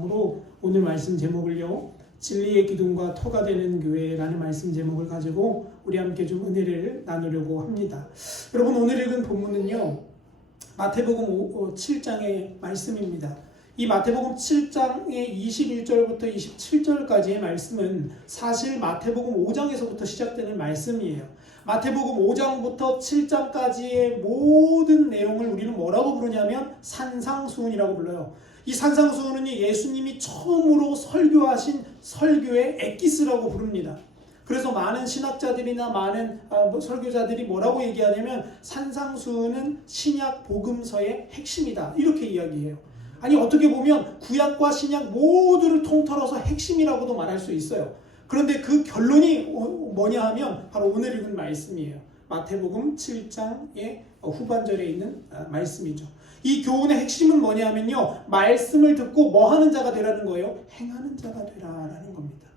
마음으로 오늘 말씀 제목을요, 진리의 기둥과 터가 되는 교회라는 말씀 제목을 가지고 우리 함께 좀 은혜를 나누려고 합니다. 여러분, 오늘 읽은 본문은요, 마태복음 7장의 말씀입니다. 이 마태복음 7장의 21절부터 27절까지의 말씀은 사실 마태복음 5장에서부터 시작되는 말씀이에요. 마태복음 5장부터 7장까지의 모든 내용을 우리는 뭐라고 부르냐면 산상수훈이라고 불러요. 이 산상수훈은 예수님이 처음으로 설교하신 설교의 엑기스라고 부릅니다. 그래서 많은 신학자들이나 많은 설교자들이 뭐라고 얘기하냐면 산상수훈은 신약 복음서의 핵심이다, 이렇게 이야기해요. 아니, 어떻게 보면 구약과 신약 모두를 통틀어서 핵심이라고도 말할 수 있어요. 그런데 그 결론이 뭐냐 하면 바로 오늘 읽은 말씀이에요. 마태복음 7장의 후반절에 있는 말씀이죠. 이 교훈의 핵심은 뭐냐면요, 말씀을 듣고 뭐 하는 자가 되라는 거예요? 행하는 자가 되라라는 겁니다.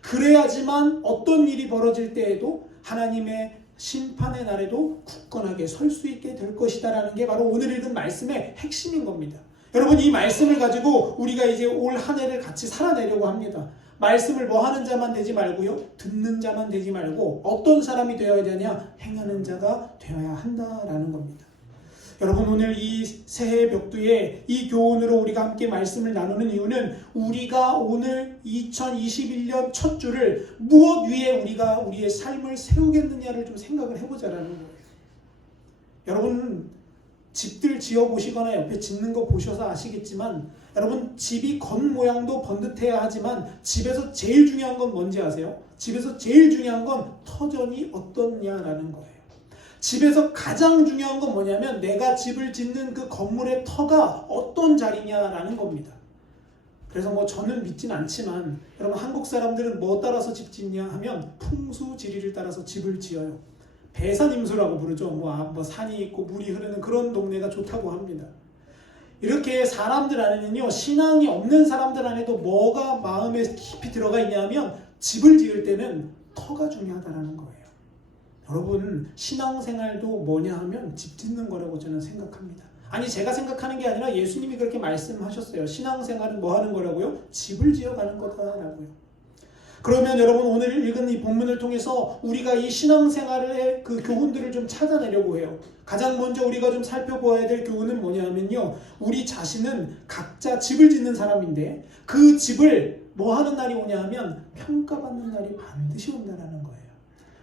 그래야지만 어떤 일이 벌어질 때에도 하나님의 심판의 날에도 굳건하게 설 수 있게 될 것이다라는 게 바로 오늘 읽은 말씀의 핵심인 겁니다. 여러분, 이 말씀을 가지고 우리가 이제 올 한 해를 같이 살아내려고 합니다. 말씀을 뭐 하는 자만 되지 말고요, 듣는 자만 되지 말고 어떤 사람이 되어야 되냐? 행하는 자가 되어야 한다라는 겁니다. 여러분, 오늘 이 새해 벽두에 이 교훈으로 우리가 함께 말씀을 나누는 이유는 우리가 오늘 2021년 첫 주를 무엇 위에 우리가 우리의 삶을 세우겠느냐를 좀 생각을 해보자라는 거예요. 여러분, 집들 지어보시거나 옆에 짓는 거 보셔서 아시겠지만, 여러분, 집이 겉모양도 번듯해야 하지만 집에서 제일 중요한 건 뭔지 아세요? 집에서 제일 중요한 건 터전이 어떻냐라는 거예요. 집에서 가장 중요한 건 뭐냐면 내가 집을 짓는 그 건물의 터가 어떤 자리냐라는 겁니다. 그래서 저는 믿진 않지만 여러분, 한국 사람들은 뭐 따라서 집 짓냐 하면 풍수지리를 따라서 집을 지어요. 배산임수라고 부르죠. 산이 있고 물이 흐르는 그런 동네가 좋다고 합니다. 이렇게 사람들 안에는요, 신앙이 없는 사람들 안에도 뭐가 마음에 깊이 들어가 있냐면 집을 지을 때는 터가 중요하다는 거예요. 여러분, 신앙생활도 뭐냐 하면 집 짓는 거라고 저는 생각합니다. 아니, 제가 생각하는 게 아니라 예수님이 그렇게 말씀하셨어요. 신앙생활은 뭐 하는 거라고요? 집을 지어가는 거다라고요. 그러면 여러분, 오늘 읽은 이 본문을 통해서 우리가 이 신앙생활의 그 교훈들을 좀 찾아내려고 해요. 가장 먼저 우리가 좀 살펴보아야 될 교훈은 뭐냐면요, 우리 자신은 각자 집을 짓는 사람인데 그 집을 뭐 하는 날이 오냐 하면 평가받는 날이 반드시 온다라는 거예요.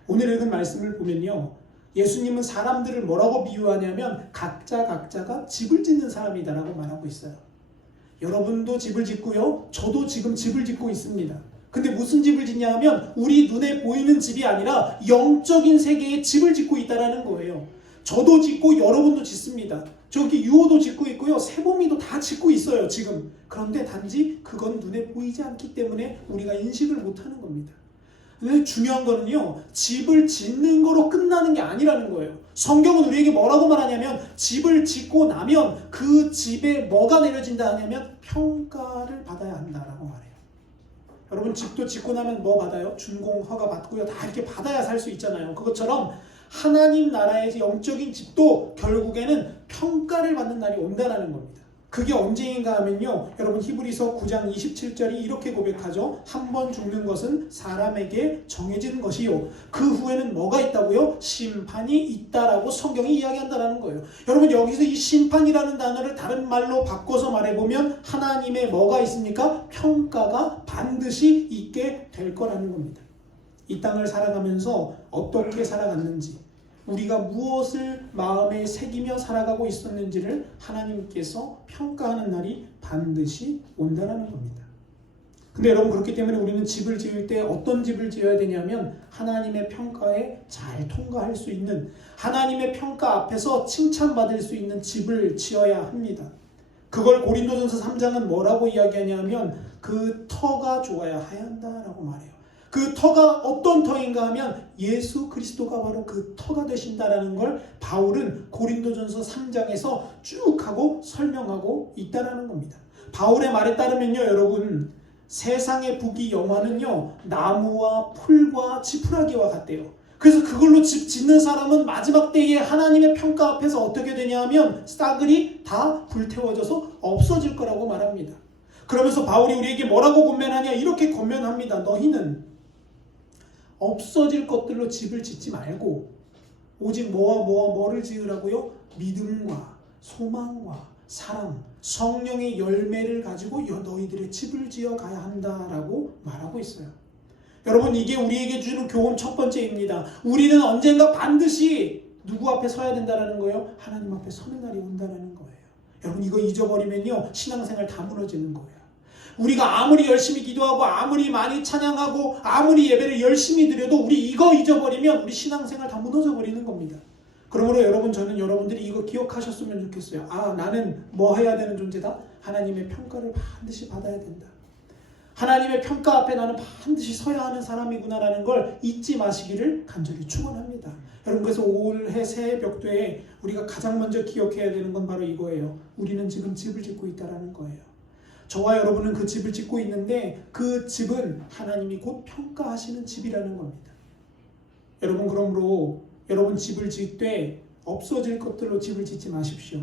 오늘 읽은 말씀을 보면요, 예수님은 사람들을 뭐라고 비유하냐면 각자가 집을 짓는 사람이다라고 말하고 있어요. 여러분도 집을 짓고요, 저도 지금 집을 짓고 있습니다. 근데 무슨 집을 짓냐 하면 우리 눈에 보이는 집이 아니라 영적인 세계에 집을 짓고 있다라는 거예요. 저도 짓고 여러분도 짓습니다. 저기 유호도 짓고 있고요, 세범이도 다 짓고 있어요 지금. 그런데 단지 그건 눈에 보이지 않기 때문에 우리가 인식을 못하는 겁니다. 근데 중요한 거는요, 집을 짓는 거로 끝나는 게 아니라는 거예요. 성경은 우리에게 뭐라고 말하냐면 집을 짓고 나면 그 집에 뭐가 내려진다 하냐면 평가를 받아야 한다라고 말해요. 여러분, 집도 짓고 나면 뭐 받아요? 준공 허가 받고요, 다 이렇게 받아야 살 수 있잖아요. 그것처럼 하나님 나라의 영적인 집도 결국에는 평가를 받는 날이 온다라는 겁니다. 그게 언제인가 하면요, 여러분, 히브리서 9장 27절이 이렇게 고백하죠. 한 번 죽는 것은 사람에게 정해진 것이요, 그 후에는 뭐가 있다고요? 심판이 있다라고 성경이 이야기한다라는 거예요. 여러분, 여기서 이 심판이라는 단어를 다른 말로 바꿔서 말해보면 하나님의 뭐가 있습니까? 평가가 반드시 있게 될 거라는 겁니다. 이 땅을 살아가면서 어떻게 살아갔는지, 우리가 무엇을 마음에 새기며 살아가고 있었는지를 하나님께서 평가하는 날이 반드시 온다는 겁니다. 근데 여러분, 그렇기 때문에 우리는 집을 지을 때 어떤 집을 지어야 되냐면 하나님의 평가에 잘 통과할 수 있는, 하나님의 평가 앞에서 칭찬받을 수 있는 집을 지어야 합니다. 그걸 고린도전서 3장은 뭐라고 이야기하냐면 그 터가 좋아야 한다라고 말해요. 그 터가 어떤 터인가 하면 예수 그리스도가 바로 그 터가 되신다라는 걸 바울은 고린도전서 3장에서 쭉 하고 설명하고 있다라는 겁니다. 바울의 말에 따르면요, 여러분, 세상의 북이 영화는요, 나무와 풀과 지푸라기와 같대요. 그래서 그걸로 집 짓는 사람은 마지막 때에 하나님의 평가 앞에서 어떻게 되냐 하면 싸그리 다 불태워져서 없어질 거라고 말합니다. 그러면서 바울이 우리에게 뭐라고 권면하냐? 이렇게 권면합니다. 너희는 없어질 것들로 집을 짓지 말고 오직 뭐를 지으라고요? 믿음과 소망과 사랑, 성령의 열매를 가지고 너희들의 집을 지어 가야 한다라고 말하고 있어요. 여러분, 이게 우리에게 주는 교훈 첫 번째입니다. 우리는 언젠가 반드시 누구 앞에 서야 된다는 거예요? 하나님 앞에 서는 날이 온다는 거예요. 여러분, 이거 잊어버리면요 신앙생활 다 무너지는 거예요. 우리가 아무리 열심히 기도하고 아무리 많이 찬양하고 아무리 예배를 열심히 드려도 우리 이거 잊어버리면 우리 신앙생활 다 무너져 버리는 겁니다. 그러므로 여러분, 저는 여러분들이 이거 기억하셨으면 좋겠어요. 나는 뭐 해야 되는 존재다? 하나님의 평가를 반드시 받아야 된다. 하나님의 평가 앞에 나는 반드시 서야 하는 사람이구나라는 걸 잊지 마시기를 간절히 축원합니다. 여러분, 그래서 올해 새해 벽도에 우리가 가장 먼저 기억해야 되는 건 바로 이거예요. 우리는 지금 집을 짓고 있다는 거예요. 저와 여러분은 그 집을 짓고 있는데 그 집은 하나님이 곧 평가하시는 집이라는 겁니다. 여러분, 그러므로 여러분 집을 짓을 때 없어질 것들로 집을 짓지 마십시오.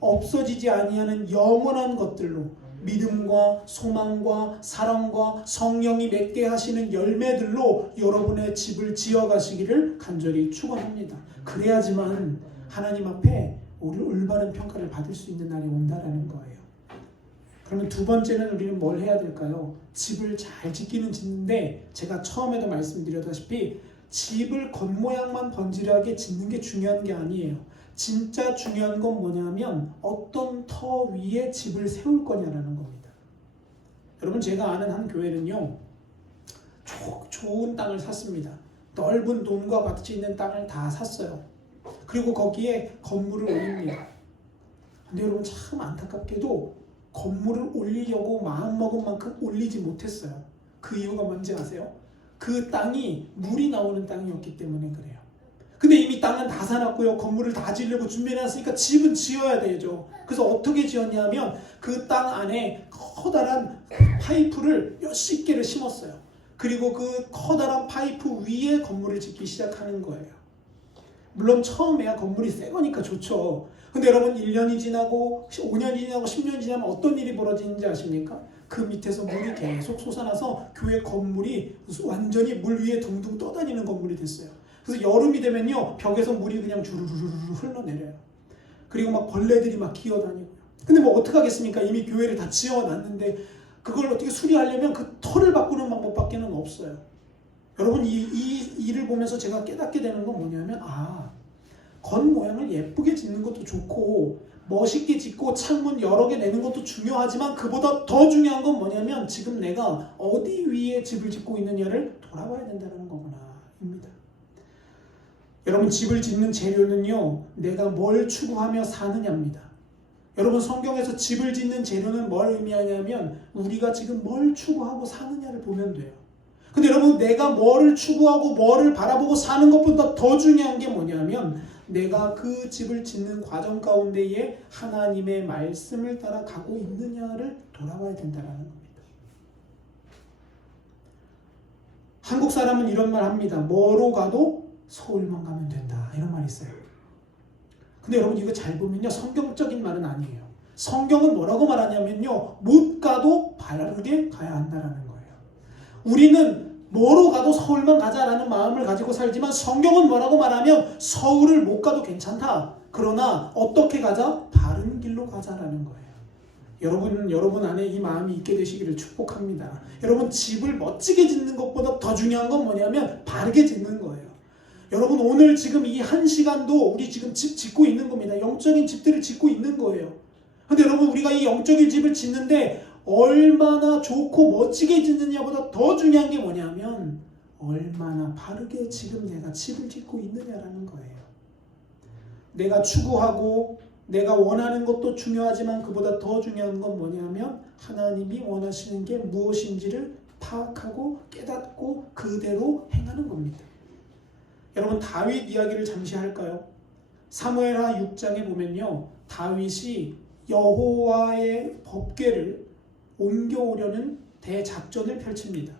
없어지지 아니하는 영원한 것들로 믿음과 소망과 사랑과 성령이 맺게 하시는 열매들로 여러분의 집을 지어가시기를 간절히 축원합니다. 그래야지만 하나님 앞에 우리 올바른 평가를 받을 수 있는 날이 온다라는 거예요. 그러면 두 번째는 우리는 뭘 해야 될까요? 집을 잘 짓는데 제가 처음에도 말씀드렸다시피 집을 겉모양만 번지르하게 짓는 게 중요한 게 아니에요. 진짜 중요한 건 뭐냐면 어떤 터 위에 집을 세울 거냐라는 겁니다. 여러분, 제가 아는 한 교회는요 좋은 땅을 샀습니다. 넓은 논과 밭이 있는 땅을 다 샀어요. 그리고 거기에 건물을 올립니다. 근데 여러분, 참 안타깝게도 건물을 올리려고 마음먹은 만큼 올리지 못했어요. 그 이유가 뭔지 아세요? 그 땅이 물이 나오는 땅이었기 때문에 그래요. 근데 이미 땅은 다 사놨고요. 건물을 다 지으려고 준비해놨으니까 집은 지어야 되죠. 그래서 어떻게 지었냐면 그 땅 안에 커다란 파이프를 몇십 개를 심었어요. 그리고 그 커다란 파이프 위에 건물을 짓기 시작하는 거예요. 물론 처음에야 건물이 새 거니까 좋죠. 근데 여러분, 1년이 지나고 5년이 지나고 10년이 지나면 어떤 일이 벌어지는지 아십니까? 그 밑에서 물이 계속 솟아나서 교회 건물이 완전히 물 위에 둥둥 떠다니는 건물이 됐어요. 그래서 여름이 되면요 벽에서 물이 그냥 주르르르 흘러내려요. 그리고 막 벌레들이 막 기어다니고요. 근데 뭐 어떡하겠습니까? 이미 교회를 다 지어놨는데 그걸 어떻게 수리하려면 그 털을 바꾸는 방법밖에는 없어요. 여러분, 이 일을 보면서 제가 깨닫게 되는 건 뭐냐면 겉모양을 예쁘게 짓는 것도 좋고 멋있게 짓고 창문 여러 개 내는 것도 중요하지만 그보다 더 중요한 건 뭐냐면 지금 내가 어디 위에 집을 짓고 있느냐를 돌아봐야 된다는 거구나 입니다. 여러분, 집을 짓는 재료는요 내가 뭘 추구하며 사느냐입니다. 여러분, 성경에서 집을 짓는 재료는 뭘 의미하냐면 우리가 지금 뭘 추구하고 사느냐를 보면 돼요. 근데 여러분, 내가 뭐를 추구하고 뭐를 바라보고 사는 것보다 더 중요한 게 뭐냐면 내가 그 집을 짓는 과정 가운데에 하나님의 말씀을 따라 가고 있느냐를 돌아봐야 된다는 겁니다. 한국 사람은 이런 말 합니다. 뭐로 가도 서울만 가면 된다, 이런 말이 있어요. 근데 여러분, 이거 잘 보면요 성경적인 말은 아니에요. 성경은 뭐라고 말하냐면요 못 가도 바르게 가야 한다는 거예요. 우리는 뭐로 가도 서울만 가자라는 마음을 가지고 살지만 성경은 뭐라고 말하면 서울을 못 가도 괜찮다. 그러나 어떻게 가자? 바른 길로 가자라는 거예요. 여러분 안에 이 마음이 있게 되시기를 축복합니다. 여러분, 집을 멋지게 짓는 것보다 더 중요한 건 뭐냐면 바르게 짓는 거예요. 여러분, 오늘 지금 이 한 시간도 우리 지금 집 짓고 있는 겁니다. 영적인 집들을 짓고 있는 거예요. 근데 여러분, 우리가 이 영적인 집을 짓는데 얼마나 좋고 멋지게 짓느냐보다 더 중요한 게 뭐냐면 얼마나 바르게 지금 내가 집을 짓고 있느냐라는 거예요. 내가 추구하고 내가 원하는 것도 중요하지만 그보다 더 중요한 건 뭐냐면 하나님이 원하시는 게 무엇인지를 파악하고 깨닫고 그대로 행하는 겁니다. 여러분, 다윗 이야기를 잠시 할까요? 사무엘하 6장에 보면요 다윗이 여호와의 법궤를 옮겨오려는 대작전을 펼칩니다.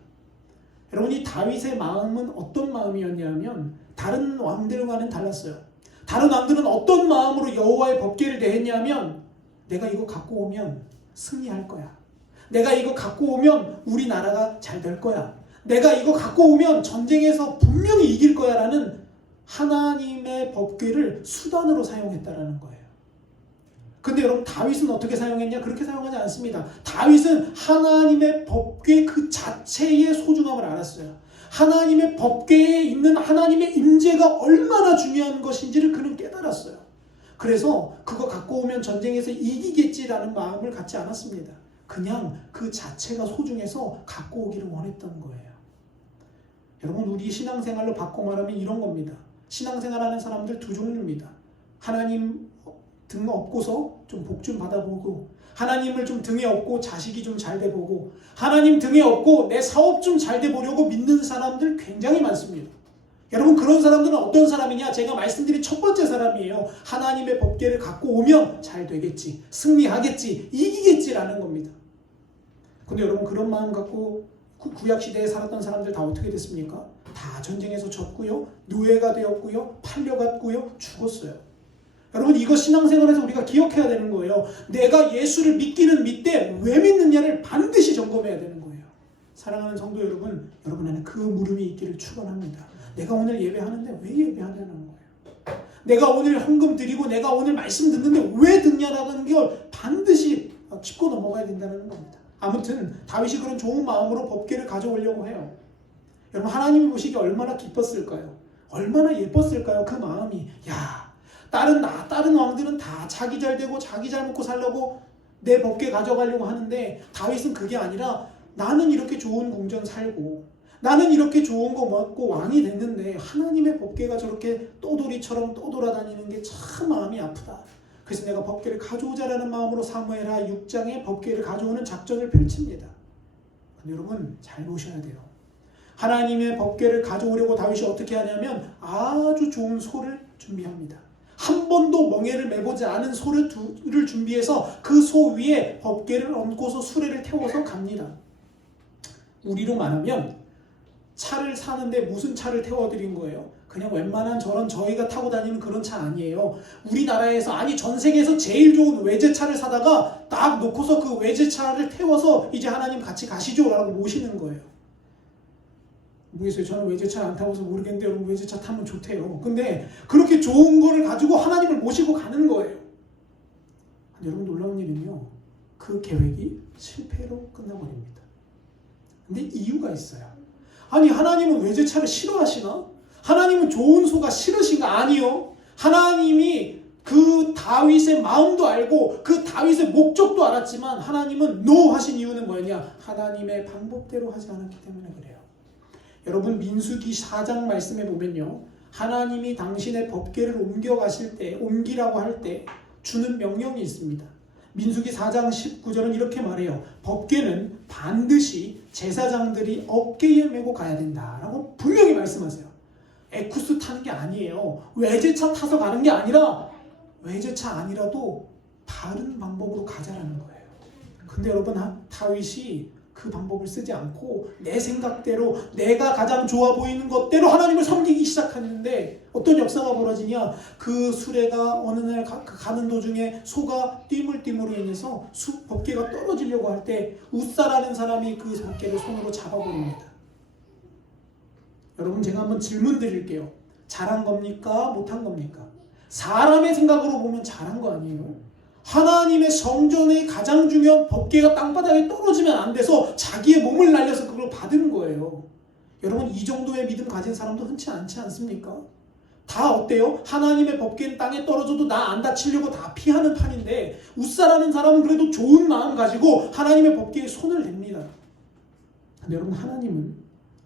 여러분, 이 다윗의 마음은 어떤 마음이었냐면 다른 왕들과는 달랐어요. 다른 왕들은 어떤 마음으로 여호와의 법궤를 대했냐면 내가 이거 갖고 오면 승리할 거야. 내가 이거 갖고 오면 우리나라가 잘 될 거야. 내가 이거 갖고 오면 전쟁에서 분명히 이길 거야 라는 하나님의 법궤를 수단으로 사용했다라는 거예요. 근데 여러분 다윗은 어떻게 사용했냐? 그렇게 사용하지 않습니다. 다윗은 하나님의 법궤 그 자체의 소중함을 알았어요. 하나님의 법궤에 있는 하나님의 임재가 얼마나 중요한 것인지를 그는 깨달았어요. 그래서 그거 갖고 오면 전쟁에서 이기겠지라는 마음을 갖지 않았습니다. 그냥 그 자체가 소중해서 갖고 오기를 원했던 거예요. 여러분 우리 신앙생활로 바꿔 말하면 이런 겁니다. 신앙생활하는 사람들 두 종류입니다. 하나님 등 업고서 좀 복 좀 받아보고, 하나님을 좀 등에 업고 자식이 좀 잘 돼보고, 하나님 등에 업고 내 사업 좀 잘 돼보려고 믿는 사람들 굉장히 많습니다. 여러분 그런 사람들은 어떤 사람이냐? 제가 말씀드린 첫 번째 사람이에요. 하나님의 법궤를 갖고 오면 잘 되겠지, 승리하겠지, 이기겠지라는 겁니다. 근데 여러분 그런 마음 갖고 구약시대에 살았던 사람들 다 어떻게 됐습니까? 다 전쟁에서 졌고요, 노예가 되었고요, 팔려갔고요, 죽었어요. 여러분 이거 신앙생활에서 우리가 기억해야 되는 거예요. 내가 예수를 믿기는 믿되 왜 믿느냐를 반드시 점검해야 되는 거예요. 사랑하는 성도 여러분, 여러분 안에 그 물음이 있기를 축원합니다. 내가 오늘 예배하는데 왜 예배하냐는 거예요. 내가 오늘 헌금 드리고 내가 오늘 말씀 듣는데 왜 듣냐라는 걸 반드시 짚고 넘어가야 된다는 겁니다. 아무튼 다윗이 그런 좋은 마음으로 법궤를 가져오려고 해요. 여러분 하나님이 보시기에 얼마나 기뻤을까요? 얼마나 예뻤을까요? 그 마음이. 다른 왕들은 다 자기 잘 되고 자기 잘 먹고 살려고 내 법궤 가져가려고 하는데 다윗은 그게 아니라 나는 이렇게 좋은 궁전 살고 나는 이렇게 좋은 거 먹고 왕이 됐는데 하나님의 법궤가 저렇게 떠돌이처럼 떠돌아다니는 게 참 마음이 아프다. 그래서 내가 법궤를 가져오자라는 마음으로 사무엘하 6장에 법궤를 가져오는 작전을 펼칩니다. 여러분 잘 보셔야 돼요. 하나님의 법궤를 가져오려고 다윗이 어떻게 하냐면 아주 좋은 소를 준비합니다. 한 번도 멍에를 매보지 않은 소를 준비해서 그 소 위에 법궤를 얹고서 수레를 태워서 갑니다. 우리로 말하면 차를 사는데 무슨 차를 태워드린 거예요? 그냥 웬만한 저희가 타고 다니는 그런 차 아니에요. 우리나라에서 아니 전 세계에서 제일 좋은 외제차를 사다가 딱 놓고서 그 외제차를 태워서 이제 하나님 같이 가시죠 라고 모시는 거예요. 모르겠어요. 저는 외제차 안 타봐서 모르겠는데 여러분 외제차 타면 좋대요. 근데 그렇게 좋은 거를 가지고 하나님을 모시고 가는 거예요. 여러분 놀라운 일은요, 그 계획이 실패로 끝나버립니다. 근데 이유가 있어요. 아니 하나님은 외제차를 싫어하시나? 하나님은 좋은 소가 싫으신가? 아니요. 하나님이 그 다윗의 마음도 알고 그 다윗의 목적도 알았지만 하나님은 NO 하신 이유는 뭐였냐? 하나님의 방법대로 하지 않았기 때문에 그래요. 여러분 민수기 4장 말씀에 보면요, 하나님이 당신의 법궤를 옮기라고 할 때 주는 명령이 있습니다. 민수기 4장 19절은 이렇게 말해요. 법궤는 반드시 제사장들이 어깨에 메고 가야 된다라고 분명히 말씀하세요. 에쿠스 타는 게 아니에요. 외제차 타서 가는 게 아니라 외제차 아니라도 다른 방법으로 가자라는 거예요. 근데 여러분 다윗이 그 방법을 쓰지 않고 내 생각대로 내가 가장 좋아 보이는 것대로 하나님을 섬기기 시작했는데 어떤 역사가 벌어지냐? 그 수레가 어느 날 가는 도중에 소가 띠물띠물로 인해서 법궤가 떨어지려고 할 때 웃사라는 사람이 그 법궤를 손으로 잡아버립니다. 여러분 제가 한번 질문 드릴게요. 잘한 겁니까? 못한 겁니까? 사람의 생각으로 보면 잘한 거 아니에요? 하나님의 성전의 가장 중요한 법궤가 땅바닥에 떨어지면 안 돼서 자기의 몸을 날려서 그걸 받은 거예요. 여러분 이 정도의 믿음 가진 사람도 흔치 않지 않습니까? 다 어때요? 하나님의 법궤는 땅에 떨어져도 나 안 다치려고 다 피하는 판인데 웃사라는 사람은 그래도 좋은 마음 가지고 하나님의 법궤에 손을 댑니다. 근데 여러분 하나님은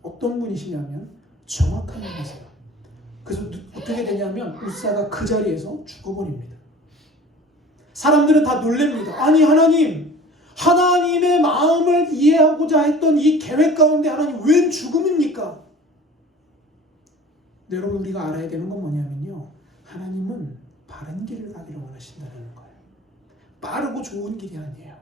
어떤 분이시냐면 정확한 분이세요. 그래서 어떻게 되냐면 웃사가 그 자리에서 죽어버립니다. 사람들은 다 놀랍니다. 아니 하나님, 하나님의 마음을 이해하고자 했던 이 계획 가운데 하나님 웬 죽음입니까? 근데 여러분 우리가 알아야 되는 건 뭐냐면요, 하나님은 바른 길을 가기를 원하신다는 거예요. 빠르고 좋은 길이 아니에요.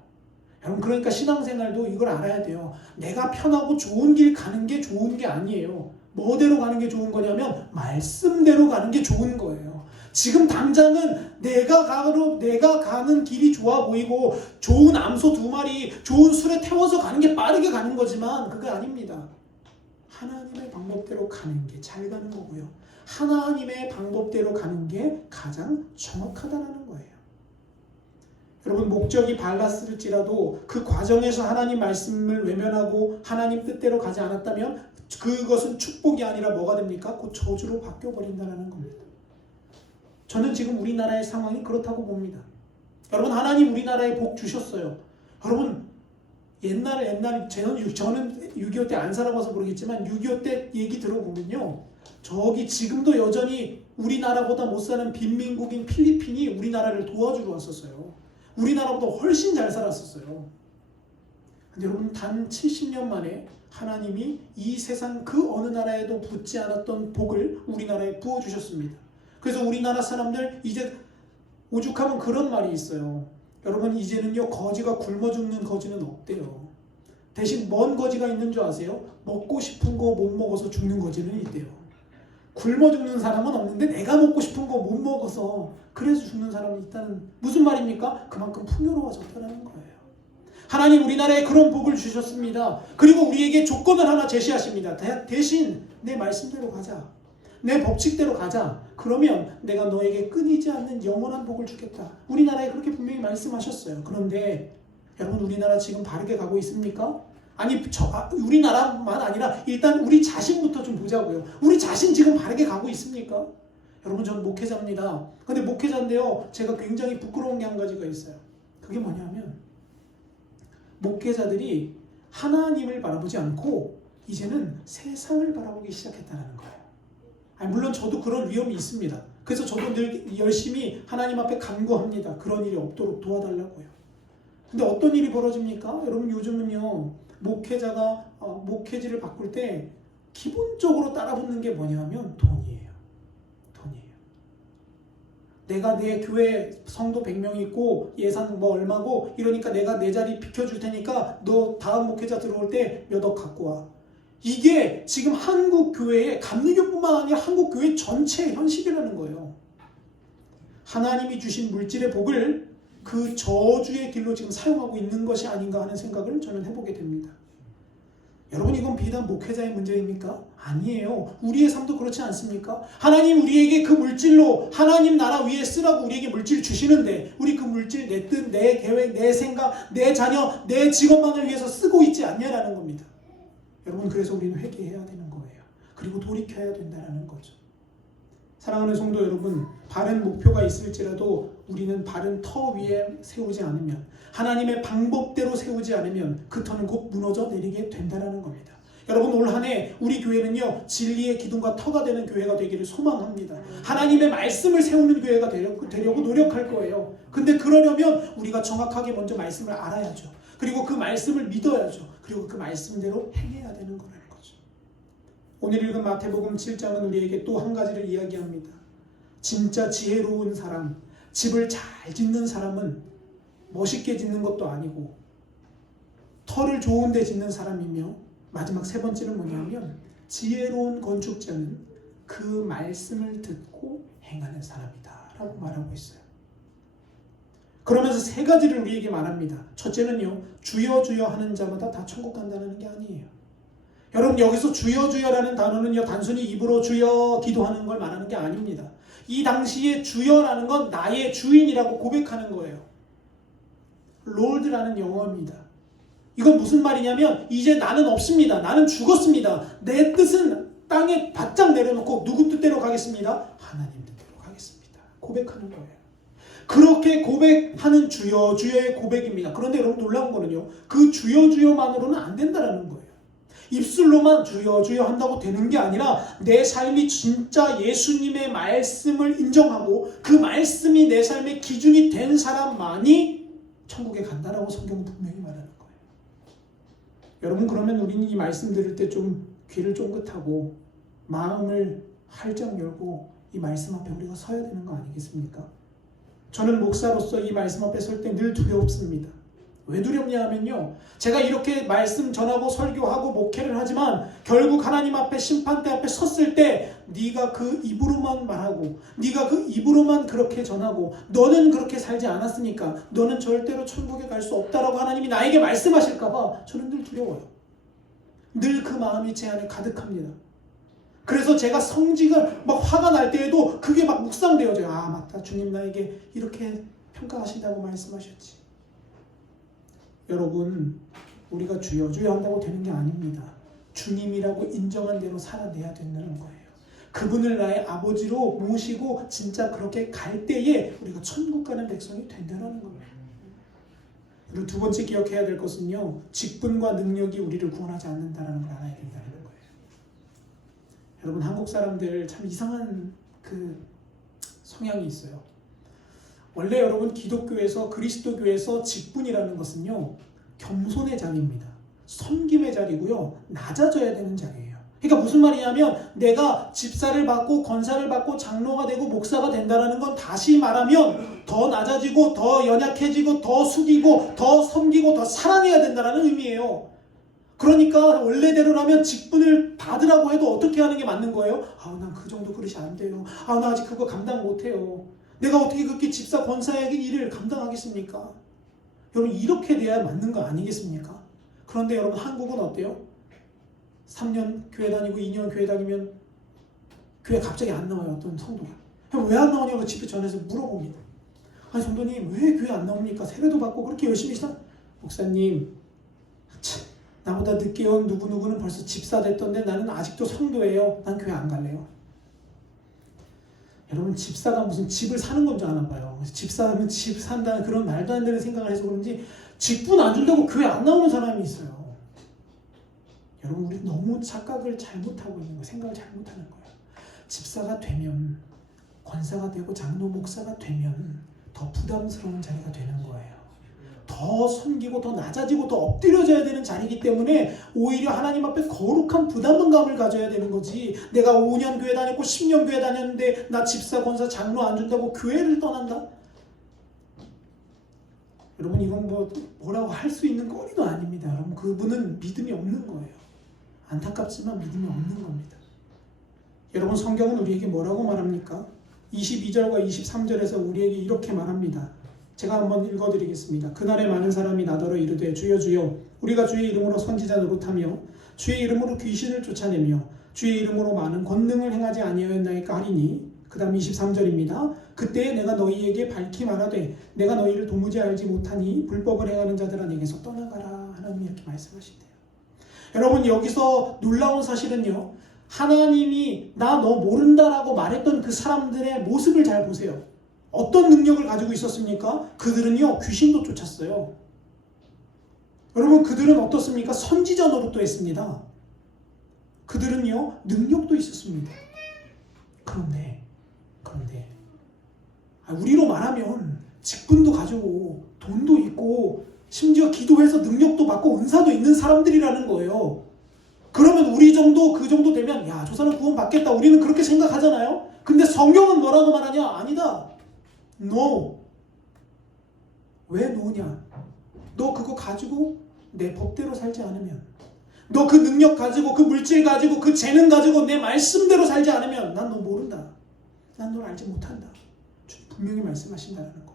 여러분 그러니까 신앙생활도 이걸 알아야 돼요. 내가 편하고 좋은 길 가는 게 좋은 게 아니에요. 뭐대로 가는 게 좋은 거냐면 말씀대로 가는 게 좋은 거예요. 지금 당장은 내가 가는 길이 좋아 보이고 좋은 암소 2마리, 좋은 술에 태워서 가는 게 빠르게 가는 거지만 그게 아닙니다. 하나님의 방법대로 가는 게 잘 가는 거고요. 하나님의 방법대로 가는 게 가장 정확하다는 거예요. 여러분, 목적이 발랐을지라도 그 과정에서 하나님 말씀을 외면하고 하나님 뜻대로 가지 않았다면 그것은 축복이 아니라 뭐가 됩니까? 곧 저주로 바뀌어버린다는 겁니다. 저는 지금 우리나라의 상황이 그렇다고 봅니다. 여러분, 하나님 우리나라에 복 주셨어요. 여러분, 옛날 저는 6.25 때 안 살아봐서 모르겠지만 6.25 때 얘기 들어보면요, 저기 지금도 여전히 우리나라보다 못 사는 빈민국인 필리핀이 우리나라를 도와주러 왔었어요. 우리나라보다 훨씬 잘 살았었어요. 근데 여러분, 단 70년 만에 하나님이 이 세상 그 어느 나라에도 붙지 않았던 복을 우리나라에 부어주셨습니다. 그래서 우리나라 사람들 이제 오죽하면 그런 말이 있어요. 여러분, 이제는요, 거지가 굶어 죽는 거지는 없대요. 대신 뭔 거지가 있는 줄 아세요? 먹고 싶은 거 못 먹어서 죽는 거지는 있대요. 굶어 죽는 사람은 없는데 내가 먹고 싶은 거 못 먹어서 그래서 죽는 사람이 있다는, 무슨 말입니까? 그만큼 풍요로워졌다는 거예요. 하나님 우리나라에 그런 복을 주셨습니다. 그리고 우리에게 조건을 하나 제시하십니다. 대신 내 말씀대로 가자. 내 법칙대로 가자. 그러면 내가 너에게 끊이지 않는 영원한 복을 주겠다. 우리나라에 그렇게 분명히 말씀하셨어요. 그런데 여러분, 우리나라 지금 바르게 가고 있습니까? 아니, 우리나라만 아니라 일단 우리 자신부터 좀 보자고요. 우리 자신 지금 바르게 가고 있습니까? 여러분, 저는 목회자입니다. 근데 목회자인데요, 제가 굉장히 부끄러운 게 한 가지가 있어요. 그게 뭐냐면, 목회자들이 하나님을 바라보지 않고 이제는 세상을 바라보기 시작했다는 거예요. 아니, 물론 저도 그런 위험이 있습니다. 그래서 저도 늘 열심히 하나님 앞에 간구합니다. 그런 일이 없도록 도와달라고요. 근데 어떤 일이 벌어집니까? 여러분, 요즘은요, 목회자가 목회지를 바꿀 때 기본적으로 따라붙는 게 뭐냐면 돈이에요. 돈이에요. 내가 내 교회 성도 100명 있고 예산 뭐 얼마고 이러니까 내가 내 자리 비켜줄 테니까 너 다음 목회자 들어올 때 몇 억 갖고 와. 이게 지금 한국 교회의, 감리교뿐만 아니라 한국 교회 전체의 현실이라는 거예요. 하나님이 주신 물질의 복을 그 저주의 길로 지금 사용하고 있는 것이 아닌가 하는 생각을 저는 해보게 됩니다. 여러분, 이건 비단 목회자의 문제입니까? 아니에요. 우리의 삶도 그렇지 않습니까? 하나님 우리에게 그 물질로 하나님 나라 위에 쓰라고 우리에게 물질 주시는데 우리 그 물질 내 뜻, 내 계획, 내 생각, 내 자녀, 내 직업만을 위해서 쓰고 있지 않냐라는 겁니다. 여러분, 그래서 우리는 회개해야 되는 거예요. 그리고 돌이켜야 된다는 거죠. 사랑하는 성도 여러분, 바른 목표가 있을지라도 우리는 바른 터 위에 세우지 않으면, 하나님의 방법대로 세우지 않으면 그 터는 곧 무너져 내리게 된다는 겁니다. 여러분, 올 한 해 우리 교회는요, 진리의 기둥과 터가 되는 교회가 되기를 소망합니다. 하나님의 말씀을 세우는 교회가 되려고 노력할 거예요. 근데 그러려면 우리가 정확하게 먼저 말씀을 알아야죠. 그리고 그 말씀을 믿어야죠. 그리고 그 말씀대로 행해야 되는 거라는 거죠. 오늘 읽은 마태복음 7장은 우리에게 또 한 가지를 이야기합니다. 진짜 지혜로운 사람, 집을 잘 짓는 사람은 멋있게 짓는 것도 아니고 터를 좋은 데 짓는 사람이며, 마지막 세 번째는 뭐냐면 지혜로운 건축자는 그 말씀을 듣고 행하는 사람이다 라고 말하고 있어요. 그러면서 세 가지를 우리에게 말합니다. 첫째는요, 주여 주여 하는 자마다 다 천국 간다는 게 아니에요. 여러분, 여기서 주여 주여라는 단어는요, 단순히 입으로 주여 기도하는 걸 말하는 게 아닙니다. 이 당시에 주여라는 건 나의 주인이라고 고백하는 거예요. 롤드라는 영어입니다. 이건 무슨 말이냐면, 이제 나는 없습니다. 나는 죽었습니다. 내 뜻은 땅에 바짝 내려놓고 누구 뜻대로 가겠습니다? 하나님 뜻대로 가겠습니다. 고백하는 거예요. 그렇게 고백하는 주여 주여의 고백입니다. 그런데 여러분, 놀라운 거는요, 그 주여 주여만으로는 안 된다는 거예요. 입술로만 주여 주여 한다고 되는 게 아니라 내 삶이 진짜 예수님의 말씀을 인정하고 그 말씀이 내 삶의 기준이 된 사람만이 천국에 간다라고 성경은 분명히 말하는 거예요. 여러분, 그러면 우리는 이 말씀 들을 때 좀 귀를 쫑긋하고 마음을 활짝 열고 이 말씀 앞에 우리가 서야 되는 거 아니겠습니까? 저는 목사로서 이 말씀 앞에 설 때 늘 두렵습니다. 왜 두렵냐 하면요, 제가 이렇게 말씀 전하고 설교하고 목회를 하지만 결국 하나님 앞에 심판대 앞에 섰을 때 네가 그 입으로만 말하고 네가 그 입으로만 그렇게 전하고 너는 그렇게 살지 않았으니까 너는 절대로 천국에 갈 수 없다라고 하나님이 나에게 말씀하실까 봐 저는 늘 두려워요. 늘 그 마음이 제 안에 가득합니다. 그래서 제가 성직을 막 화가 날 때에도 그게 막 묵상되어져요. 아, 맞다. 주님 나에게 이렇게 평가하신다고 말씀하셨지. 여러분, 우리가 주여 주여 한다고 되는 게 아닙니다. 주님이라고 인정한 대로 살아내야 된다는 거예요. 그분을 나의 아버지로 모시고 진짜 그렇게 갈 때에 우리가 천국 가는 백성이 된다는 겁니다. 그리고 두 번째 기억해야 될 것은요, 직분과 능력이 우리를 구원하지 않는다는 걸 알아야 된다는 거예요. 여러분, 한국 사람들 참 이상한 그 성향이 있어요. 원래 여러분 기독교에서 그리스도교에서 직분이라는 것은요, 겸손의 자리입니다. 섬김의 자리고요, 낮아져야 되는 자리예요. 그러니까 무슨 말이냐면 내가 집사를 받고 권사를 받고 장로가 되고 목사가 된다는 건 다시 말하면 더 낮아지고 더 연약해지고 더 숙이고 더 섬기고 더 사랑해야 된다는 의미예요. 그러니까 원래대로라면 직분을 받으라고 해도 어떻게 하는 게 맞는 거예요? 아, 난 그 정도 그릇이 안 돼요. 아, 나 아직 그거 감당 못해요. 내가 어떻게 그렇게 집사 권사의 일을 감당하겠습니까? 여러분, 이렇게 돼야 맞는 거 아니겠습니까? 그런데 여러분, 한국은 어때요? 3년 교회 다니고 2년 교회 다니면 교회 갑자기 안 나와요. 어떤 성도가. 왜 안 나오냐고 집회 전에서 물어봅니다. 아니, 성도님 왜 교회 안 나옵니까? 세례도 받고 그렇게 열심히 시다. 목사님, 참, 나보다 늦게 온 누구누구는 벌써 집사 됐던데 나는 아직도 성도예요. 난 교회 안 갈래요. 여러분, 집사가 무슨 집을 사는 건 줄 아나 봐요. 집사하면 집 산다는 그런 말도 안 되는 생각을 해서 그런지 직분 안 준다고 교회 안 나오는 사람이 있어요. 여러분, 우리 너무 착각을 잘못하고 있는 거예요. 생각을 잘못하는 거예요. 집사가 되면, 권사가 되고 장로 목사가 되면 더 부담스러운 자리가 되는 거예요. 더 섬기고 더 낮아지고 더 엎드려져야 되는 자리이기 때문에 오히려 하나님 앞에 거룩한 부담감을 가져야 되는 거지. 내가 5년 교회 다녔고 10년 교회 다녔는데 나 집사 권사 장로 안 준다고 교회를 떠난다? 여러분, 이건 뭐라고 할 수 있는 거리도 아닙니다. 여러분, 그분은 믿음이 없는 거예요. 안타깝지만 믿음이 없는 겁니다. 여러분, 성경은 우리에게 뭐라고 말합니까? 22절과 23절에서 우리에게 이렇게 말합니다. 제가 한번 읽어드리겠습니다. 그날에 많은 사람이 나더러 이르되 주여 주여 우리가 주의 이름으로 선지자 노릇하며 주의 이름으로 귀신을 쫓아내며 주의 이름으로 많은 권능을 행하지 아니하였나이까 하리니, 그 다음 23절입니다. 그때 내가 너희에게 밝히 말하되 내가 너희를 도무지 알지 못하니 불법을 행하는 자들아 내게서 떠나가라. 하나님이 이렇게 말씀하신대요. 여러분, 여기서 놀라운 사실은요, 하나님이 나 너 모른다라고 말했던 그 사람들의 모습을 잘 보세요. 어떤 능력을 가지고 있었습니까? 그들은요, 귀신도 쫓았어요. 여러분, 그들은 어떻습니까? 선지자 노릇도 했습니다. 그들은요, 능력도 있었습니다. 그런데 우리로 말하면 직분도 가지고 돈도 있고 심지어 기도해서 능력도 받고 은사도 있는 사람들이라는 거예요. 그러면 우리 정도 그 정도 되면 야, 저 사람 구원 받겠다, 우리는 그렇게 생각하잖아요. 근데 성경은 뭐라고 말하냐? 아니다. No. 왜 no냐? 너 그거 가지고 내 법대로 살지 않으면, 너 그 능력 가지고 그 물질 가지고 그 재능 가지고 내 말씀대로 살지 않으면 난 너 모른다. 난 널 알지 못한다. 분명히 말씀하신다는 거예요.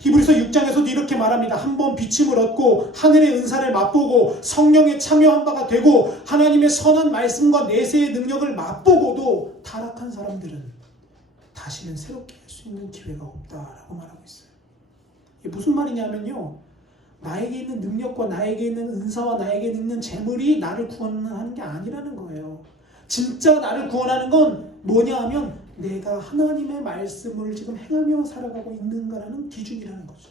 히브리서 6장에서도 이렇게 말합니다. 한번 비침을 얻고 하늘의 은사를 맛보고 성령에 참여한 바가 되고 하나님의 선한 말씀과 내세의 능력을 맛보고도 타락한 사람들은 다시는 새롭게 할 수 있는 기회가 없다라고 말하고 있어요. 이게 무슨 말이냐면요, 나에게 있는 능력과 나에게 있는 은사와 나에게 있는 재물이 나를 구원하는 게 아니라는 거예요. 진짜 나를 구원하는 건 뭐냐 하면 내가 하나님의 말씀을 지금 행하며 살아가고 있는가라는 기준이라는 거죠.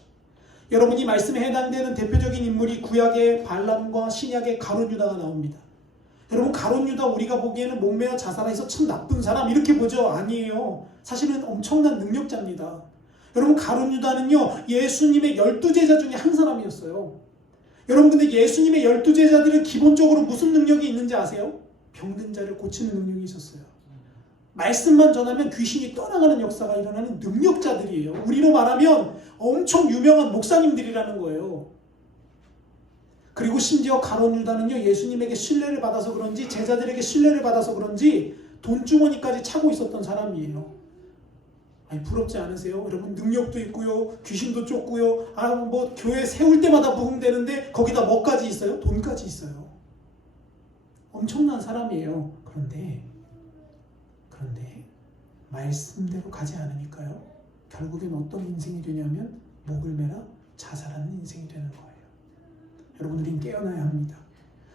여러분, 이 말씀에 해당되는 대표적인 인물이 구약의 발람과 신약의 가룟 유다가 나옵니다. 여러분, 가룟 유다 우리가 보기에는 목매어 자살해서 참 나쁜 사람 이렇게 보죠? 아니에요. 사실은 엄청난 능력자입니다. 여러분, 가룟 유다는요, 예수님의 12제자 중에 한 사람이었어요. 여러분, 근데 예수님의 12제자들은 기본적으로 무슨 능력이 있는지 아세요? 병든 자를 고치는 능력이 있었어요. 말씀만 전하면 귀신이 떠나가는 역사가 일어나는 능력자들이에요. 우리로 말하면 엄청 유명한 목사님들이라는 거예요. 그리고 심지어 가룟 유다는요, 예수님에게 신뢰를 받아서 그런지, 제자들에게 신뢰를 받아서 그런지 돈주머니까지 차고 있었던 사람이에요. 아니, 부럽지 않으세요? 여러분, 능력도 있고요, 귀신도 쫓고요, 뭐 교회 세울 때마다 부흥되는데 거기다 뭐까지 있어요? 돈까지 있어요. 엄청난 사람이에요. 그런데 말씀대로 가지 않으니까요, 결국엔 어떤 인생이 되냐면 목을 매라 자살하는 인생이 되는 거예요. 여러분, 우린 깨어나야 합니다.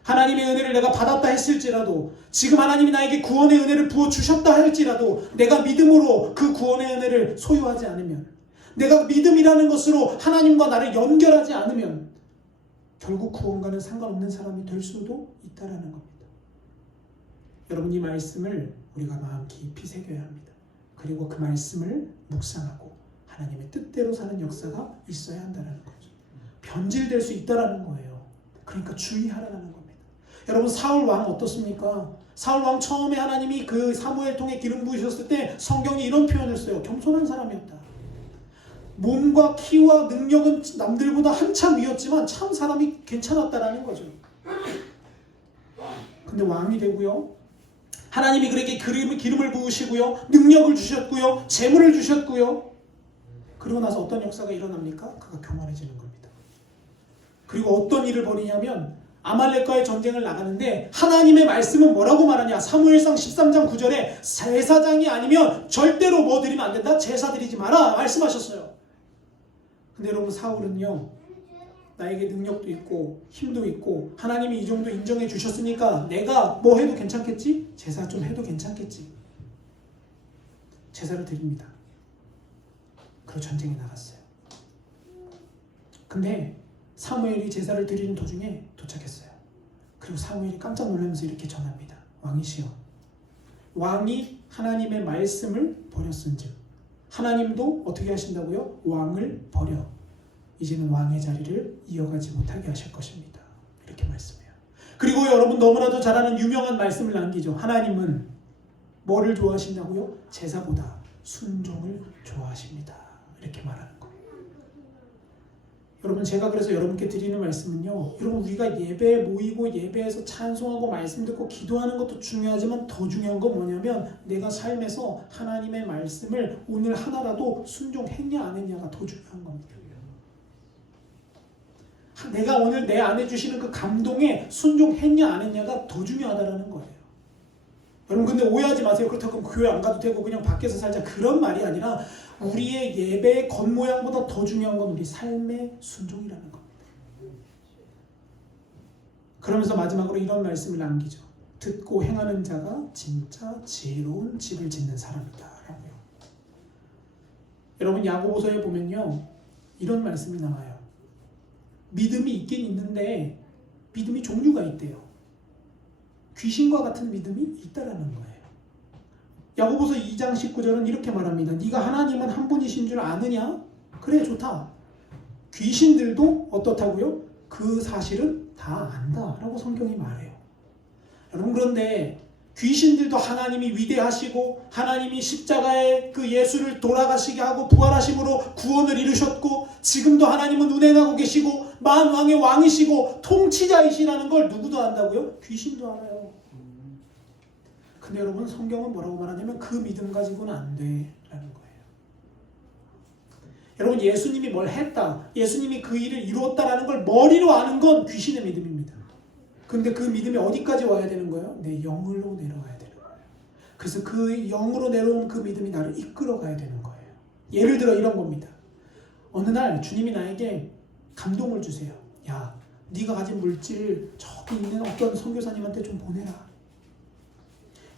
하나님의 은혜를 내가 받았다 했을지라도, 지금 하나님이 나에게 구원의 은혜를 부어주셨다 할지라도, 내가 믿음으로 그 구원의 은혜를 소유하지 않으면, 내가 믿음이라는 것으로 하나님과 나를 연결하지 않으면 결국 구원과는 상관없는 사람이 될 수도 있다는 겁니다. 여러분, 이 말씀을 우리가 마음 깊이 새겨야 합니다. 그리고 그 말씀을 묵상하고 하나님의 뜻대로 사는 역사가 있어야 한다는 거죠. 변질될 수 있다는 거예요. 그러니까 주의하라는 겁니다. 여러분, 사울 왕 어떻습니까? 사울 왕 처음에 하나님이 그 사무엘 통해 기름 부으셨을 때 성경이 이런 표현을 써요. 겸손한 사람이었다. 몸과 키와 능력은 남들보다 한참 위였지만 참 사람이 괜찮았다라는 거죠. 근데 왕이 되고요, 하나님이 그에게 기름을 부으시고요, 능력을 주셨고요, 재물을 주셨고요, 그리고 나서 어떤 역사가 일어납니까? 그가 교만해지는 겁니다. 그리고 어떤 일을 벌이냐면 아말렉과의 전쟁을 나가는데 하나님의 말씀은 뭐라고 말하냐? 사무엘상 13장 9절에 제사장이 아니면 절대로 뭐 드리면 안 된다? 제사 드리지 마라 말씀하셨어요. 근데 여러분, 사울은요, 나에게 능력도 있고 힘도 있고 하나님이 이 정도 인정해 주셨으니까 내가 뭐 해도 괜찮겠지? 제사 좀 해도 괜찮겠지? 제사를 드립니다. 그리고 전쟁에 나갔어요. 근데 사무엘이 제사를 드리는 도중에 도착했어요. 그리고 사무엘이 깜짝 놀라면서 이렇게 전합니다. 왕이시여, 왕이 하나님의 말씀을 버렸은즉 하나님도 어떻게 하신다고요? 왕을 버려 이제는 왕의 자리를 이어가지 못하게 하실 것입니다. 이렇게 말씀해요. 그리고 여러분, 너무나도 잘 아는 유명한 말씀을 남기죠. 하나님은 뭐를 좋아하신다고요? 제사보다 순종을 좋아하십니다. 이렇게 말하는 거예요. 여러분, 제가 그래서 여러분께 드리는 말씀은요, 여러분, 우리가 예배에 모이고 예배에서 찬송하고 말씀 듣고 기도하는 것도 중요하지만 더 중요한 건 뭐냐면 내가 삶에서 하나님의 말씀을 오늘 하나라도 순종했냐 안 했냐가 더 중요한 겁니다. 내가 오늘 내 안에 주시는 그 감동에 순종했냐 안 했냐가 더 중요하다는 거예요. 여러분, 근데 오해하지 마세요. 그렇다고 교회 안 가도 되고 그냥 밖에서 살자, 그런 말이 아니라 우리의 예배의 겉모양보다 더 중요한 건 우리 삶의 순종이라는 겁니다. 그러면서 마지막으로 이런 말씀을 남기죠. 듣고 행하는 자가 진짜 지혜로운 집을 짓는 사람이다 라고요. 여러분, 야고보서에 보면요, 이런 말씀이 나와요. 믿음이 있긴 있는데 믿음이 종류가 있대요. 귀신과 같은 믿음이 있다라는 거예요. 야고보서 2장 19절은 이렇게 말합니다. 네가 하나님은 한 분이신 줄 아느냐? 그래, 좋다. 귀신들도 어떻다고요? 그 사실은 다 안다라고 성경이 말해요. 여러분, 그런데 귀신들도 하나님이 위대하시고 하나님이 십자가의 그 예수를 돌아가시게 하고 부활하심으로 구원을 이루셨고 지금도 하나님은 운행하고 계시고 만왕의 왕이시고 통치자이시라는 걸 누구도 안다고요? 귀신도 알아요. 근데 여러분, 성경은 뭐라고 말하냐면 그 믿음 가지고는 안 돼라는 거예요. 여러분, 예수님이 뭘 했다, 예수님이 그 일을 이루었다라는 걸 머리로 아는 건 귀신의 믿음입니다. 근데 그 믿음이 어디까지 와야 되는 거예요? 내 영으로 내려와야 되는 거예요. 그래서 그 영으로 내려온 그 믿음이 나를 이끌어 가야 되는 거예요. 예를 들어 이런 겁니다. 어느 날 주님이 나에게 감동을 주세요. 야, 네가 가진 물질 저기 있는 어떤 선교사님한테 좀 보내라.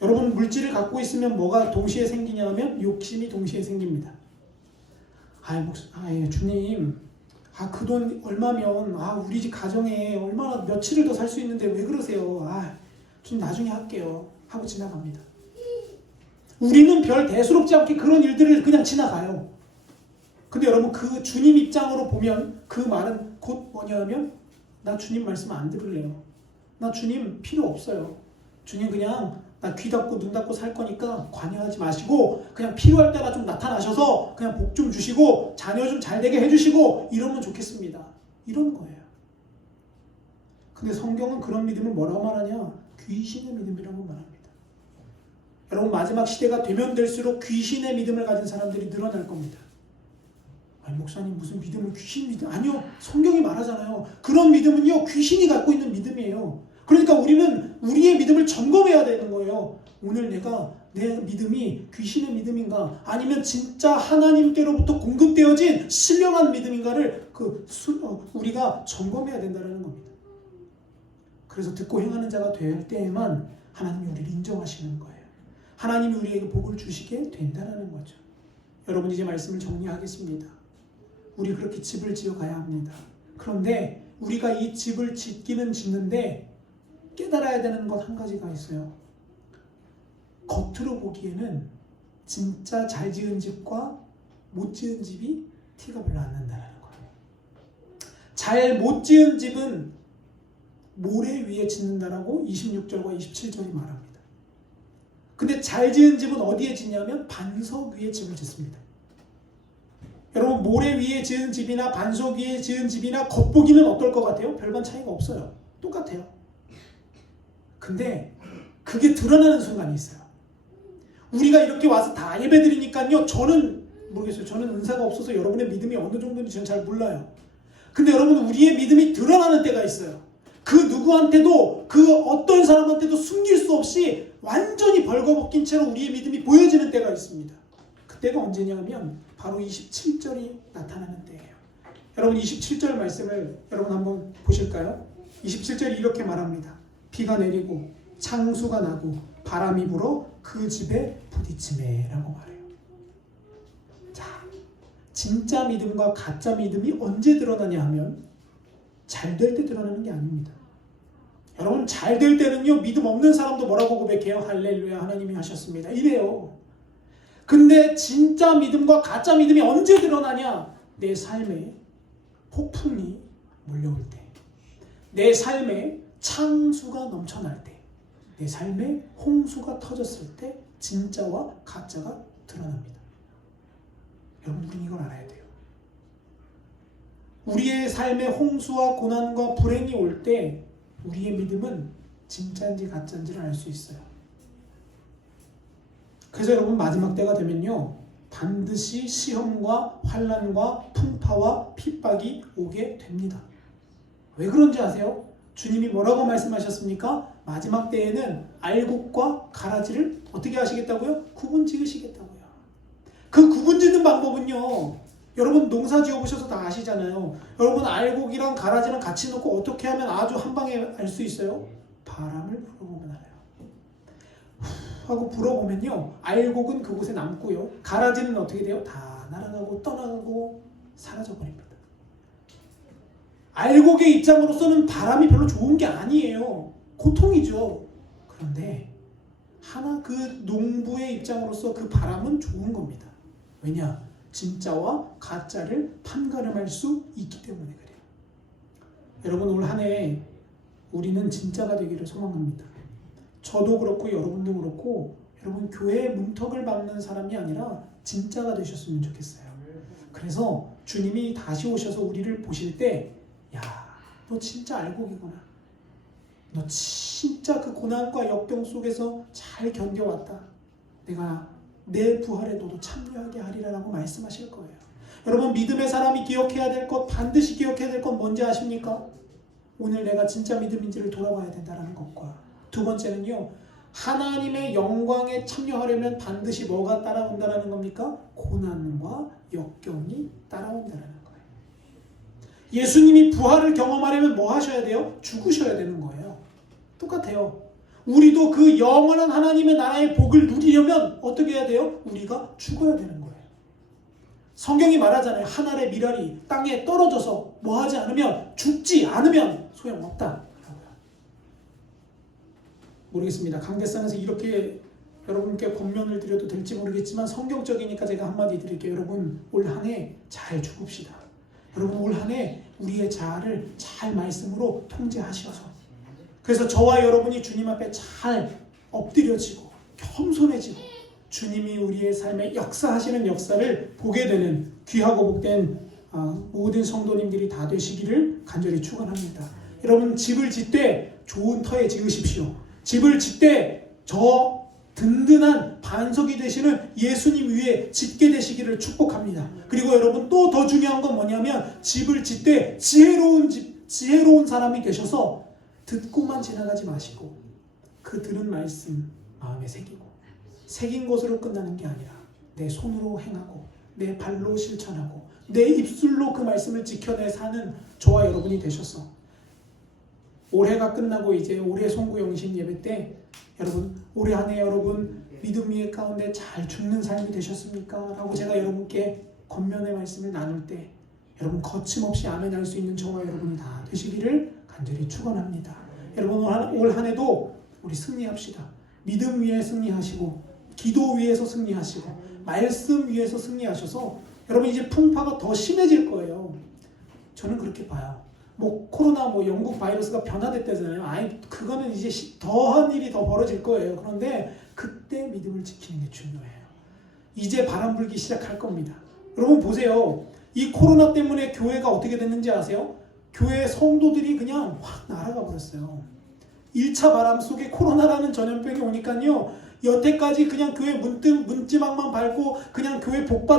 여러분, 물질을 갖고 있으면 뭐가 동시에 생기냐면 욕심이 동시에 생깁니다. 주님, 그 돈 얼마면 우리 집 가정에 얼마나 며칠을 더 살 수 있는데 왜 그러세요? 주님, 나중에 할게요 하고 지나갑니다. 우리는 별 대수롭지 않게 그런 일들을 그냥 지나가요. 근데 여러분, 그 주님 입장으로 보면 그 말은 곧 뭐냐면 나 주님 말씀 안 들을래요. 나 주님 필요 없어요. 주님 그냥 나 귀 닫고 눈 닫고 살 거니까 관여하지 마시고 그냥 필요할 때나 좀 나타나셔서 그냥 복 좀 주시고 자녀 좀 잘 되게 해주시고 이러면 좋겠습니다. 이런 거예요. 근데 성경은 그런 믿음을 뭐라고 말하냐? 귀신의 믿음이라고 말합니다. 여러분, 마지막 시대가 되면 될수록 귀신의 믿음을 가진 사람들이 늘어날 겁니다. 아니, 목사님 무슨 믿음을 귀신 믿음? 아니요, 성경이 말하잖아요. 그런 믿음은요, 귀신이 갖고 있는 믿음이에요. 그러니까 우리는 우리의 믿음을 점검해야 되는 거예요. 오늘 내 믿음이 귀신의 믿음인가, 아니면 진짜 하나님께로부터 공급되어진 신령한 믿음인가를 우리가 점검해야 된다는 겁니다. 그래서 듣고 행하는 자가 될 때에만 하나님이 우리를 인정하시는 거예요. 하나님이 우리에게 복을 주시게 된다는 거죠. 여러분, 이제 말씀을 정리하겠습니다. 우리 그렇게 집을 지어 가야 합니다. 그런데 우리가 이 집을 짓는데 깨달아야 되는 것 한 가지가 있어요. 겉으로 보기에는 진짜 잘 지은 집과 못 지은 집이 티가 별로 안 난다는 거예요. 잘 못 지은 집은 모래 위에 짓는다라고 26절과 27절이 말합니다. 근데 잘 지은 집은 어디에 짓냐면 반석 위에 집을 짓습니다. 여러분, 모래 위에 지은 집이나 반석 위에 지은 집이나 겉보기는 어떨 것 같아요? 별반 차이가 없어요. 똑같아요. 근데 그게 드러나는 순간이 있어요. 우리가 이렇게 와서 다 예배드리니까요, 저는 모르겠어요. 저는 은사가 없어서 여러분의 믿음이 어느 정도인지 저는 잘 몰라요. 근데 여러분, 우리의 믿음이 드러나는 때가 있어요. 그 누구한테도, 그 어떤 사람한테도 숨길 수 없이 완전히 벌거벗긴 채로 우리의 믿음이 보여지는 때가 있습니다. 그때가 언제냐면 바로 27절이 나타나는 때예요. 여러분, 27절 말씀을 여러분 한번 보실까요? 27절이 이렇게 말합니다. 비가 내리고 창수가 나고 바람이 불어 그 집에 부딪히매라고 말해요. 자, 진짜 믿음과 가짜 믿음이 언제 드러나냐 하면 잘 될 때 드러나는 게 아닙니다. 여러분, 잘 될 때는요, 믿음 없는 사람도 뭐라고 고백해요? 할렐루야, 하나님이 하셨습니다, 이래요. 근데 진짜 믿음과 가짜 믿음이 언제 드러나냐? 내 삶에 폭풍이 몰려올 때, 내 삶에 창수가 넘쳐날 때, 내 삶에 홍수가 터졌을 때 진짜와 가짜가 드러납니다. 여러분, 우리는 이걸 알아야 돼요. 우리의 삶에 홍수와 고난과 불행이 올 때 우리의 믿음은 진짜인지 가짜인지를 알 수 있어요. 그래서 여러분, 마지막 때가 되면요, 반드시 시험과 환난과 풍파와 핍박이 오게 됩니다. 왜 그런지 아세요? 주님이 뭐라고 말씀하셨습니까? 마지막 때에는 알곡과 가라지를 어떻게 하시겠다고요? 구분 지으시겠다고요. 그 구분 짓는 방법은요, 여러분 농사 지어보셔서 다 아시잖아요. 여러분, 알곡이랑 가라지랑 같이 놓고 어떻게 하면 아주 한 방에 알 수 있어요? 바람을 불어보면 알아요. 하고 불어보면요, 알곡은 그곳에 남고요, 가라지는 어떻게 돼요? 다 날아가고 떠나가고 사라져버립니다. 알곡의 입장으로서는 바람이 별로 좋은 게 아니에요. 고통이죠. 그런데 그 농부의 입장으로서 그 바람은 좋은 겁니다. 왜냐? 진짜와 가짜를 판가름할 수 있기 때문에 그래요. 여러분, 올 한 해 우리는 진짜가 되기를 소망합니다. 저도 그렇고 여러분도 그렇고, 여러분, 교회의 문턱을 밟는 사람이 아니라 진짜가 되셨으면 좋겠어요. 그래서 주님이 다시 오셔서 우리를 보실 때, 야, 너 진짜 알곡이구나. 너 진짜 그 고난과 역경 속에서 잘 견뎌왔다. 내가 내 부활에 너도 참여하게 하리라라고 말씀하실 거예요. 여러분, 믿음의 사람이 기억해야 될 것, 반드시 기억해야 될 것 뭔지 아십니까? 오늘 내가 진짜 믿음인지를 돌아봐야 된다는 것과, 두 번째는요, 하나님의 영광에 참여하려면 반드시 뭐가 따라온다는 겁니까? 고난과 역경이 따라온다는 거예요. 예수님이 부활을 경험하려면 뭐 하셔야 돼요? 죽으셔야 되는 거예요. 똑같아요. 우리도 그 영원한 하나님의 나라의 복을 누리려면 어떻게 해야 돼요? 우리가 죽어야 되는 거예요. 성경이 말하잖아요. 한 알의 밀알이 땅에 떨어져서 뭐 하지 않으면, 죽지 않으면 소용없다. 모르겠습니다. 강대상에서 이렇게 여러분께 권면을 드려도 될지 모르겠지만 성경적이니까 제가 한마디 드릴게요. 여러분, 올 한 해 잘 죽읍시다. 여러분, 올 한 해 우리의 자아를 잘 말씀으로 통제하셔서, 그래서 저와 여러분이 주님 앞에 잘 엎드려지고 겸손해지고 주님이 우리의 삶에 역사하시는 역사를 보게 되는 귀하고 복된 모든 성도님들이 다 되시기를 간절히 축원합니다. 여러분 집을 짓되 좋은 터에 지으십시오. 집을 짓되 저 든든한 반석이 되시는 예수님 위에 짓게 되시기를 축복합니다. 그리고 여러분 또 더 중요한 건 뭐냐면 집을 짓되 지혜로운 사람이 되셔서 듣고만 지나가지 마시고 그 들은 말씀 마음에 새긴 것으로 끝나는 게 아니라 내 손으로 행하고 내 발로 실천하고 내 입술로 그 말씀을 지켜내 사는 저와 여러분이 되셨어. 올해가 끝나고 이제 올해 송구영신 예배 때 여러분 올해 한 해 여러분 믿음 위에 가운데 잘 죽는 삶이 되셨습니까? 라고 제가 여러분께 권면의 말씀을 나눌 때 여러분 거침없이 아멘할 수 있는 저와 여러분이 다 되시기를 간절히 축원합니다. 여러분 올 한 해도 우리 승리합시다. 믿음 위에 승리하시고 기도 위에서 승리하시고 말씀 위에서 승리하셔서 여러분 이제 풍파가 더 심해질 거예요. 저는 그렇게 봐요. 뭐 코로나 뭐 영국 바이러스가 변화됐다잖아요. 아니 그거는 이제 더한 일이 더 벌어질 거예요. 그런데 그때 믿음을 지키는 게 중요해요. 이제 바람 불기 시작할 겁니다. 여러분 보세요. 이 코로나 때문에 교회가 어떻게 됐는지 아세요? 교회 성도들이 그냥 확 날아가 버렸어요. 1차 바람 속에 코로나라는 전염병이 오니까요. 여태까지 그냥 교회 문지방만 밟고 그냥 교회 복받